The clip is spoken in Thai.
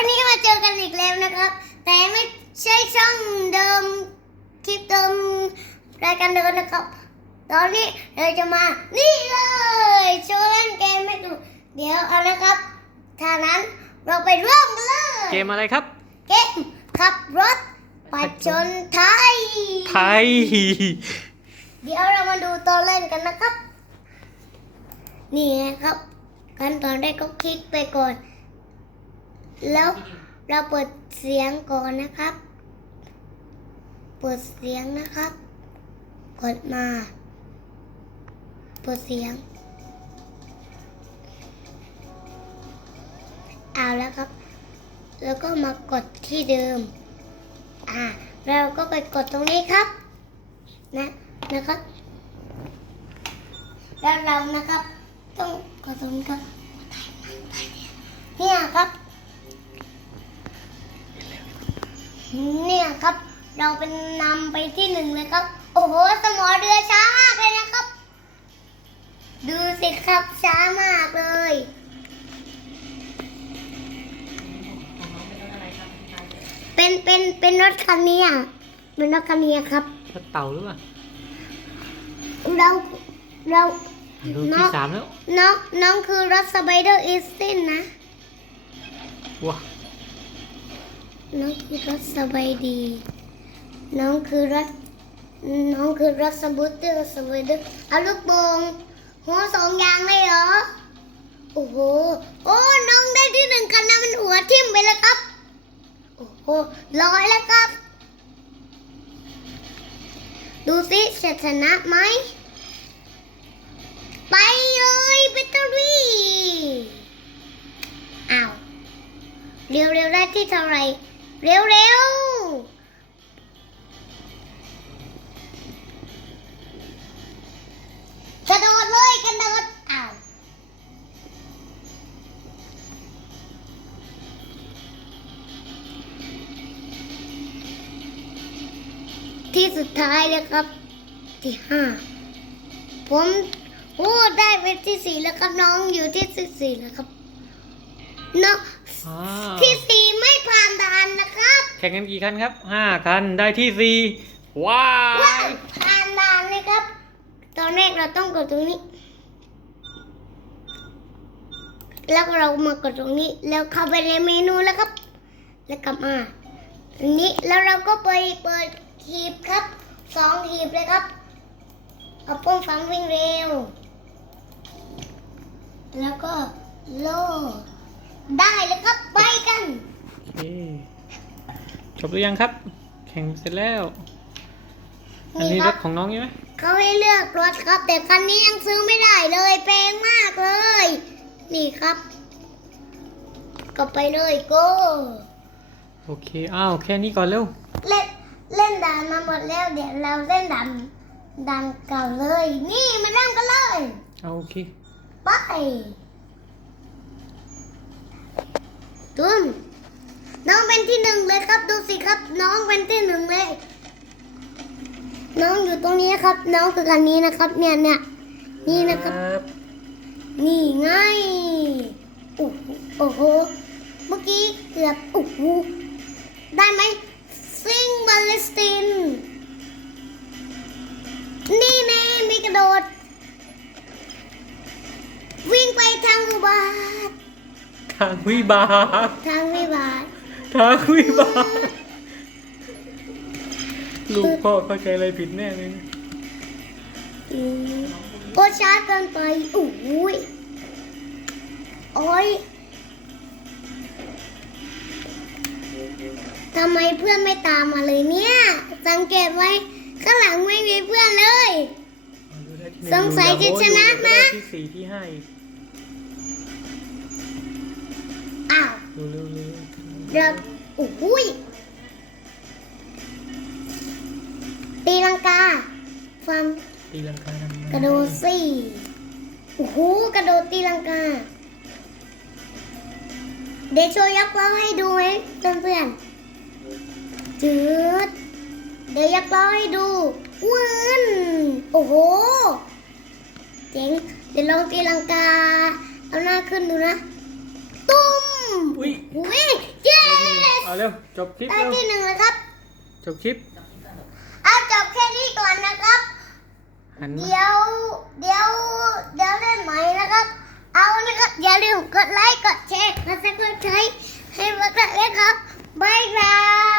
วันนี้มาเจอกันอีกแล้วนะครับ แต่ไม่ใช่ช่องเดิมคลิปเดิมรายการเดิมนะครับ ตอนนี้เราจะมานี่เลยโชว์เล่นเกมให้ดูเดี๋ยวเอานะครับถ้านั้นเราไปเริ่มกันเลยเกมอะไรครับ เกมขับรถปัจจนไทยไทย เดี๋ยวเรามาดูตัวเล่นกันนะครับ นี่ไงครับขั้นตอนแรกก็คลิกไปก่อน แล้วเราเปิดเสียงก่อนนะครับ เปิดเสียงนะครับ กดมา เปิดเสียง เอาแล้วครับ แล้วก็มากดที่เดิม อ่า เราก็ไปกดตรงนี้ครับ นะ นะครับ แล้วเรานะครับ ต้องกดตรงนี้ครับ เนี่ยครับ เราเป็นนำไปที่หนึ่งเลยครับ โอ้โห สมอเรือช้ามากเลยนะครับ ดูสิครับช้ามากเลยเป็นเป็นเป็นรถคันนี้อะเป็นรถคันนี้ครับรถเต่าหรือเปล่าเราเราดูน้อที่งสามแล้วน้องน้องคือรถสไปเดอร์อีสตินนะว้า น้องคือรถสบายดี น้องคือรถน้องคือรถสบูตเตอร์สบายเดอร์เอาลูกโป่งหัวสองอยางเลยเหรอ โอ้โห โอ้ น้องได้ที่หนึ่งกันนะมันหัวทิ่มไปแล้วครับ โอ้โหร้อยแล้วครับ ดูสิจะชนะไหม ไปเลยแบตเตอรี่ อ้าว เร็วเร็วๆได้ที่เท่าไหร เร็วเร็วกระโดดเลยกระโดดอ้าวที่สุดท้ายเลยครับ ที่ห้าผมโอ้ได้เป็นที่สี่แล้วครับน้องอยู่ที่ที่สี่แล้วครับน้องอ่าที่สี่ไม่ผ่านด่านนะครับ แข่งกันกี่คันครับห้าคันได้ที่สี่ว้าว้าวยผ่านด่านเลยครับ ตอนแรกเราต้องกดตรงนี้ แล้วเรามากดตรงนี้ แล้วเข้าไปในเมนูแล้วครับ แล้วกลับมาอันนี้แล้วเราก็ไปเปิดหีบครับสองหีบเลยครับเอาป้องฟังวิ่งเร็ว แล้วก็โล่ได้เลยครับ ไปกัน โอเค จบหรือยังครับ แข่งเสร็จแล้ว อันนี้นี่ครรับถของน้องใช่ไหมเขาให้เลือกรถครับ แต่คันนี้ยังซื้อไม่ได้เลยแพงมากเลย นี่ครับ ก็ไปเลยโก้โอเค อ้าวแค่นี้ก่อนเร็ว เล่นเล่นด่านมาหมดแล้วเดี๋ยวเราเล่นด่านด่านเก่าเลย นี่มาเริ่มกันเลยเอาโอเค ไปตุ้มน้อง เป็นที่หนึ่งเลยครับ ดูสิครับ น้องเป็นที่หนึ่งเลย น้องอยู่ตรงนี้นะครับ น้องคือคันนี้นะครับ เนี่ยเนี่ยนี่นะครับ นี่ไงโอ้โหโอ้โหเมื่อกี้เกือบโอ้โหได้ไหมซิงบาลิสติน นี่แน่มีกระโดด วิ่งไปทางอุบาท ทางวิบาก ทางวิบาท ทางวิบากลูกพ่อเข้าใจอะไรผิดแน่เลยนะอืมก็ช้าเกินไปโอ้ยโอ้ยทำไมเพื่อนไม่ตามมาเลยเนี่ย สังเกตไว้ข้างหลังไม่มีเพื่อนเลยเอาดูได้ที่หนึ่สงสัยจะชนะนะได้ที่สี่ที่ห้าอีกอ้าวเร็ว เร็วเร็วเดือโอ้โหยตีลังกาความตีลังกาทำไมกระโดดสี่โอ้โหกระโดดตีลังกา เดี๋ยวโชว์ยักษ์ล้อให้ดูไหมเพื่อนๆจืดเดี๋ยวยักษ์ล้อให้ดูว้นโอ้โห เจ๋ง เดี๋ยวลองตีลังกา เอาหน้าขึ้นดูนะ ตุ้มอุ้ยอุ้ย เอาเร็ว จบคลิปตอนเร็ว ที่หนึ่งนะครับ จบคลิป เอาจบแค่นี้ก่อนนะครับเดี๋ยวเดี๋ยวเดี๋ยวได้ไหมนะครับ เอานะครับอย่าลืมกดไลค์กดแชร์กดซับสไครต์ให้พวกเราด้วยครับบายบาย